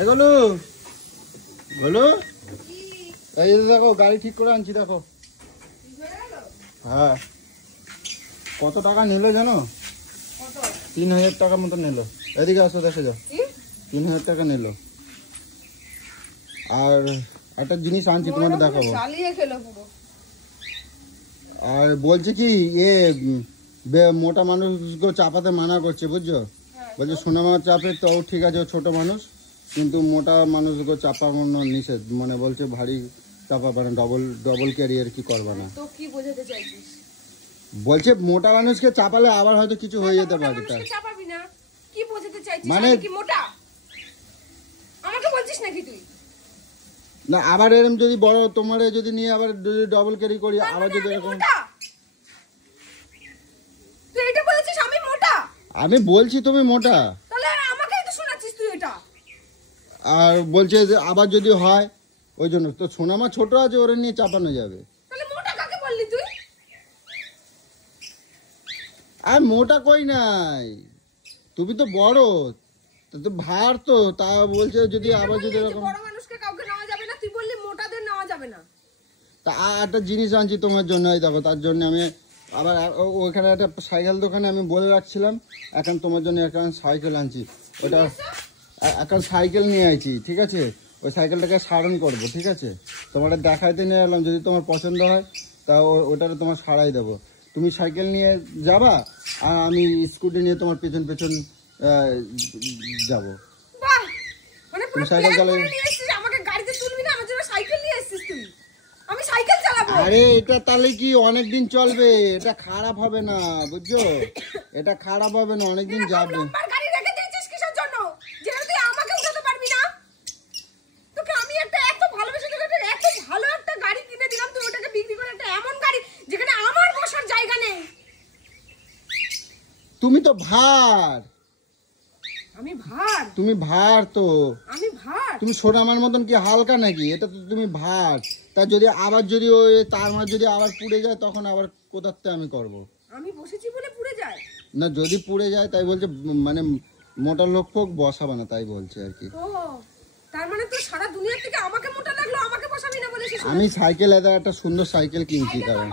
এগুলো বলো, এই দেখো গাড়ি ঠিক করে আনছি দেখো। হ্যাঁ, কত টাকা নিল জানো? 3000 টাকা মতো নিল। এদিকে আসো দেখে যাও, 3000 টাকা নিল। আর একটা জিনিস আনছি তোমাকে দেখাবো। আর বলছে কি মোটা মানুষকে চাপাতে মানা করছে, বুঝছো? বলছে সোনামা চাপে তো ঠিক আছে, ছোট মানুষ, কিন্তু মোটা মানুষকে চাপানো নিষেধ। মানে বলছে ভারী চাপাবে না, ডবল ক্যারিয়ার কি করবে না। তো কি বোঝাতে চাইছিস? বলছে মোটা মানুষকে চাপালে আবার হয়তো কিছু হয়ে যেতে পারে। তার চাপাবি না কি বোঝাতে চাইছিস? মানে কি মোটা আমাকে বলছিস নাকি তুই? না, আবার এরকম যদি বড় তোমারে যদি নিয়ে আবার যদি ডবল ক্যারি করি, আবার যদি এরকম। তুই এটা বলেছিস আমি মোটা? আমি বলছি তুমি মোটা, তাহলে আমাকেই তো শোনাচ্ছিস তুই এটা। আর বলছে যে আবার যদি হয়, ওই জন্য তো সোনামা ছোট আছে, ওরে নিয়ে চাপানো যাবে। তাহলে মোটা কাকে বললি তুই? আর মোটা কই নাই, তুমি তো বড়, তো ভার তো, তা বলছে যদি আবার যদি এরকম। বড় মানুষকে কাউকে নেওয়া যাবে না, তুই বললি মোটাদের নেওয়া যাবে না। তা একটা জিনিস আনছি তোমার জন্য, এই দেখো। তার জন্য আমি আবার ওইখানে একটা সাইকেল দোকানে আমি বলে রাখছিলাম, এখন তোমার জন্য এখন সাইকেল আনছি। ওটা এখন সাইকেল নিয়ে আইছি, ঠিক আছে? ওই সাইকেলটাকে সারান করবো, ঠিক আছে? তোমার দেখাইতে নিয়ে এলাম, যদি তোমার পছন্দ হয় তা ওটারে তোমার সারাই দেবো। তুমি সাইকেল নিয়ে যাবা আর আমি স্কুটি নিয়ে তোমার পেছন পেছন যাবো। মানে পুরো সাইকেল চালাবি, আমাকে গাড়িতে তুলবি না, আমার জন্য সাইকেল নিয়ে এসেছিস তুই? আমি সাইকেল চালাবো। আরে এটা তাহলে কি অনেকদিন চলবে, এটা খারাপ হবে না, বুঝছো? এটা খারাপ হবে না, অনেকদিন যাবে। গাড়ি রেখে দিয়েছিস কিসের জন্য? যেখানে তুই আমাকে উঠাতে পারবি না। তোকে আমি একটা এত ভালোবেসে তোকে এত ভালো একটা গাড়ি কিনে দিলাম, তুই ওটাকে বিক্রি করে একটা এমন গাড়ি যেখানে আমার বসার জায়গা নেই। তুমি তো ভার। আমি ভার? তুমি ভার তো। আমি ভার? তুমি সোনামার মতন কি হালকা নাকি? এটা তো তুমি ভার। তা যদি আবার যদি ওই তার মাঝে যদি আবার পুড়ে যায়, তখন আবার কোথাতে আমি করব? আমি বসেছি বলে পুড়ে যায় না, যদি পুড়ে যায় তাই বলছে, মানে মোটা লোক ফোক বসাবে না, তাই বলছে আর কি। ও তার মানে তুই সারা দুনিয়া থেকে আমাকে মোটা লাগলো, আমাকে বসাবি না বলে শেষ। আমি সাইকেল একটা সুন্দর সাইকেল কিনছি। কারণ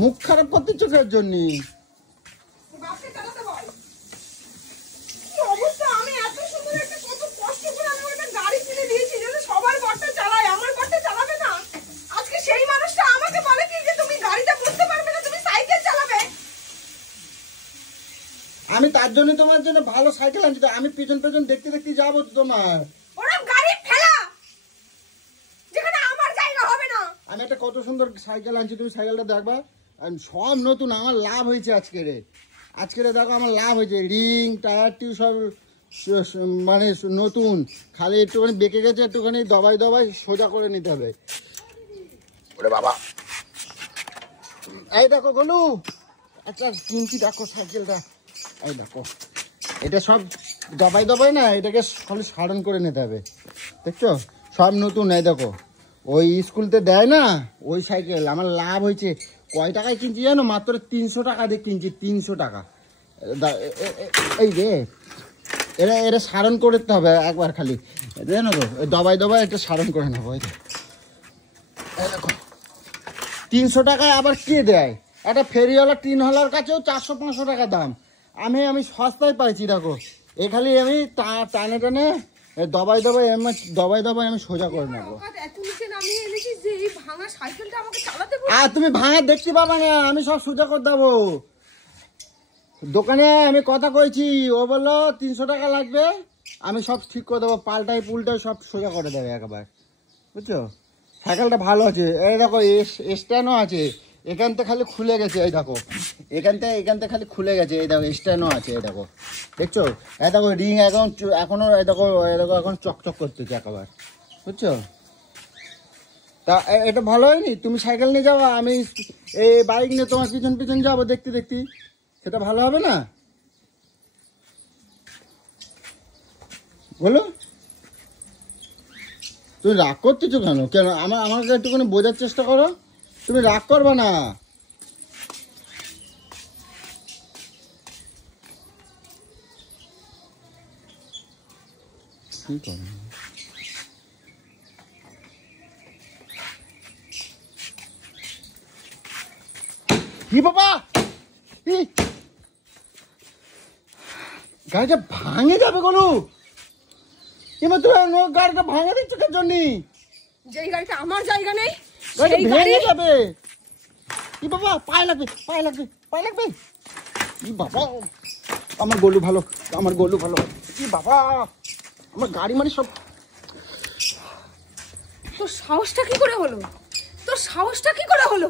মুখ খারাপ করতে চোখের জন্য। আমি তার জন্য তোমার জন্য ভালো সাইকেল আনছি, আমি পেছন পেছন দেখতে দেখতে যাবো তোমার। আমি একটা কত সুন্দর সাইকেল আনছি, তুমি সাইকেলটা দেখবা। সব নতুন, আমার লাভ হয়েছে আজকে রে। দেখো আমার লাভ হয়েছে, রিং টায়ার টিউ সব মানে নতুন। খালি একটুখানি বেঁকে গেছে, একটুখানি দবাই দবাই সোজা করে নিতে হবে। ওরে বাবা, এই দেখো গোলু, আচ্ছা কিনছি দেখো সাইকেলটা। এই দেখো, এটা সব দবাই দবাই না, এটাকে খালি সারণ করে নিতে হবে, দেখছো? সব নতুন। এই দেখো, ওই স্কুলতে দেয় না ওই সাইকেল, আমার লাভ হয়েছে। কয় টাকায় কিনছি জানো? মাত্র 300 টাকা দিয়ে কিনছি, 300 টাকা। এই রে, এটা সারণ করতে হবে একবার খালি, জানো তো? দবাই দবাই একটা সারণ করে নেবো। এই দেখো 300 টাকায় আবার কে দেয়? একটা ফেরিওয়ালা টিনওয়ালার কাছেও 400-500 টাকা দাম। আমি সস্তায় পাইছি। দেখো এ খালি আমি টানে টানে দবাই দবাই আমি সোজা করে নেবো। আর তুমি ভাঙা দেখতে পাবা না, আমি সব সোজা করে দেবো। দোকানে আমি কথা কইছি, ও বললো 300 টাকা লাগবে, আমি সব ঠিক করে দেবো, পাল্টাই পুলটাই সব সোজা করে দেবে একবার, বুঝছো? সাইকেলটা ভালো আছে। এই দেখো স্ট্যান্ডও আছে, এখান থেকে খালি খুলে গেছে। এই দেখো এখান থেকে খালি খুলে গেছে। এই দেখো স্ট্যান্ডও আছে, এই দেখো, দেখছো? এই দেখো রিং এখনো এই দেখো এখন চকচক করতেছে একবার, বুঝছো? তা এটা ভালো হয়নি? তুমি সাইকেল নিয়ে যাবো, আমি এই বাইক নিয়ে তোমার পিছন পিছন যাবো দেখতে দেখতে, সেটা ভালো হবে না? বলো, তুমি রাগ করতেছো কেন? আমাকে একটুখানি বোঝার চেষ্টা করো, তুমি রাগ করবে না। কি করে কি বাবা ই! গাড়িটা ভাঙে যাবে গলু এবার তুই গাড়িটা ভাঙে দিচ্ছ কেন জন্য যেই গাড়িতে আমার জায়গা নেই গাড়িটা সেই গাড়ি ভেঙে যাবে কি বাবা পায়ে লাগবে পায়ে লাগবে পায়ে লাগবে কি বাবা আমার গলু ভালো আমার গলু ভালো কি বাবা আমার গাড়ি মানে সব তোর সাহসটা কি করে হলো তোর সাহসটা কি করে হলো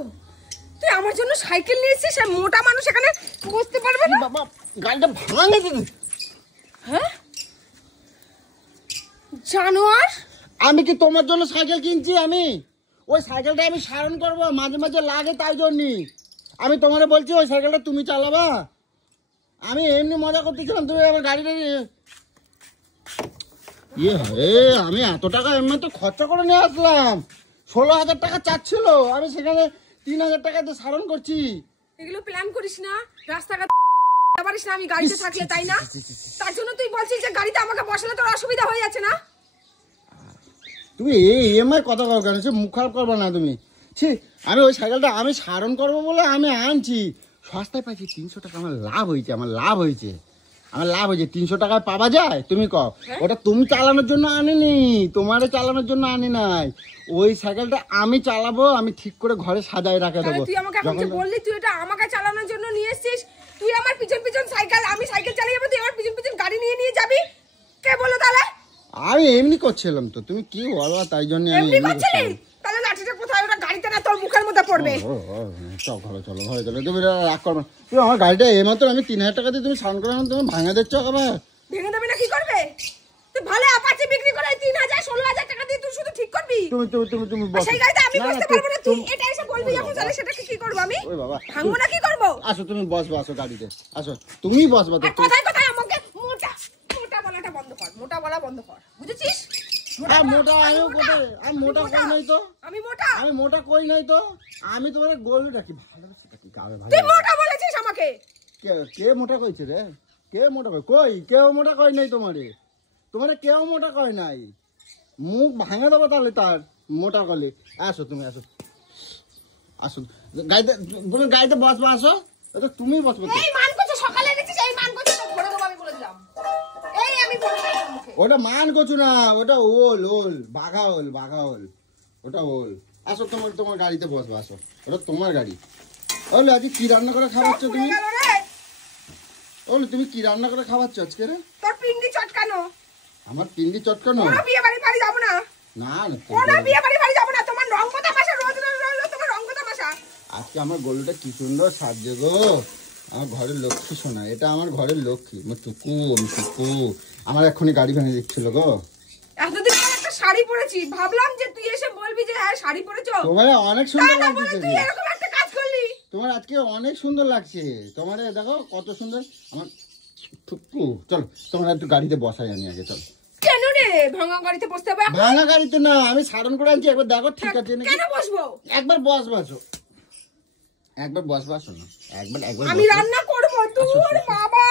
তুই আমার জন্য সাইকেল নিয়ে এসেছিস আর মোটা মানুষ এখানে বসতে পারবে কি না বাবা গাড়িটা ভাঙে দিবি হ্যাঁ জানোয়ার আমি কি তোমার জন্য সাইকেল কিনছি আমি ওই সাইকেলটা আমি সারণ করব মাঝে মাঝে লাগে তাই জন্যই আমি তোমারে বলছি ওই সাইকেলটা তুমি চালাবা আমি এমনি মজা করতেছিলাম তুমি আমার গাড়িটা ইয়ে হে আমি এত টাকা এমনি তো খরচা করে নিয়ে আসলাম 16,000 টাকা চাচ্ছিল আমি সেখানে 3,000 টাকাতে সারণ করছি এগুলো প্ল্যান করিস না রাস্তাঘাট পারিস না আমি গাড়িতে থাকলে তাই না তার জন্য তুই বলছিস যে গাড়িতে আমাকে বসালে তোর অসুবিধা হয়ে যাচ্ছে না তুমি এই ইএমআই কথা কও কেন সে মুখ খারাপ করবে না তুমি ছি আমি ওই সাইকেলটা আমি সারণ করবো বলে আমি আনছি সস্তায় পাইছি 300 টাকা আমার লাভ হয়েছে আমার লাভ হয়েছে 300 টাকায় পাওয়া যায় তুমি কও ওটা তুমি চালানোর জন্য আনিনি তোমারে চালানোর জন্য আনি নাই ওই সাইকেলটা আমি চালাবো আমি ঠিক করে ঘরে সাজায় রাখে তাহলে দেবো তুই আমাকে এখন যে বললি তুই এটা আমাকে চালানোর জন্য নিয়ে এসেছিস তুই আমার পিছন পিছন সাইকেল আমি সাইকেল চালিয়ে যাবো তুই আমার পিছন পিছন গাড়ি নিয়ে যাবি কে বলো তাহলে আমি এমনি করছিলাম তো তুমি কি বলো তাই জন্য আমি এমনি এমনি করছিলি করছিলাম। তাহলে লাঠিটা কোথায় ওটা গাড়িতে না তোর মুখের মধ্যে পড়বে চলো ঘরে চলো তুমি রাগ করবে না। তুমি আমার গাড়িটা এইমাত্র আমি 3,000 টাকা দিয়ে তুমি স্নান করে তুমি ভাঙা দিচ্ছ আবার ভেঙে দেবে না কি করবে তুই ভালো আপাচি বিক্রি করে 3,000 16,000 টাকা দিয়ে তুই শুধু ঠিক করবি তুমি আর বসো সেই গাড়িতে আমি না, বসতে পারবো না তুই এটা এসে বলবি এখন তাহলে সেটাকে কি করব আমি ওই বাবা ভাঙবো না কি করবো আসো তুমি বসবা আসো গাড়িতে আসো তুমি বসবা তো আর কোথায় কোথায় আমাকে মোটা মোটা বলাটা বন্ধ কর মোটা বলা বন্ধ কর বুঝেছিস মোটা আমিও কোথায় আমি মোটা কই নাই তো আমি মোটা আমি মোটা কই নাই তো আমি তোমার গোলু ডাকি ভালোবাসি ডাকি গাবে ভালো তুই মোটা বলেছিস আমাকে কে মোটা কইছে রে কে মোটা কই কেউ মোটা কই নাই তোমারে কেউ মোটা কই নাই মুখ ভাঙা দেবো তাহলে তার মোটা করলে আসো তুমি আসো আসো গাড়িতে বসবা আসো এটা তুমি বসবে তো এই মান করছিস সকালে এনেছিস এই মান করছিস তো ঘরে দেবো আমি বলে দিলাম এই আমি বলে দিলাম মুখে ওটা মান কচু না ওটা ওল বাঘা ওল ওটা ওল আসো তোমার গাড়িতে বসবা আসো ওটা তোমার গাড়ি ওল আজকে কি রান্না করে খাওয়াচ্ছ তুমি গেল রে ওল তুমি কি রান্না করে খাওয়াচ্ছ আজকে রে তোর পিন্ডি চটকানো আমার পিন্ডি চটকানো ওরা বিয়ে বাড়ি যাবো না না ওরা বিয়ে বাড়ি যাবো না তোমার রঙ্গ তামাশা রোজ তোমার রঙ্গ তামাশা আজকে আমার গরুটা কি সুন্দর সাজছে গো আমার ঘরের লক্ষ্মী সোনা এটা আমার ঘরের লক্ষ্মী আমার টুকু আমার এক্ষুনি গাড়ি ভেঙে দিচ্ছিল গো এতদিন পর একটা শাড়ি পরেছি ভাবলাম যে তুই এসে বলবি যে হ্যাঁ শাড়ি পরেছো তোমার অনেক সুন্দর তা না বলে লাগছে তুই এরকম একটা কাজ করলি তোমার আজকে অনেক সুন্দর লাগছে তোমার দেখো কত সুন্দর আমার টুকু চলো তোমার একটু গাড়িতে বসাই আনি আগে চলো কেন রে ভাঙা গাড়িতে বসতে হবে এখন? ভাঙা গাড়িতে না আমি সারণ করে আনছি একবার দেখো ঠিক আছে নাকি কেন বসবো একবার বসবাসো একবার বসবাসো না একবার আমি রান্না করবো তোর বাবা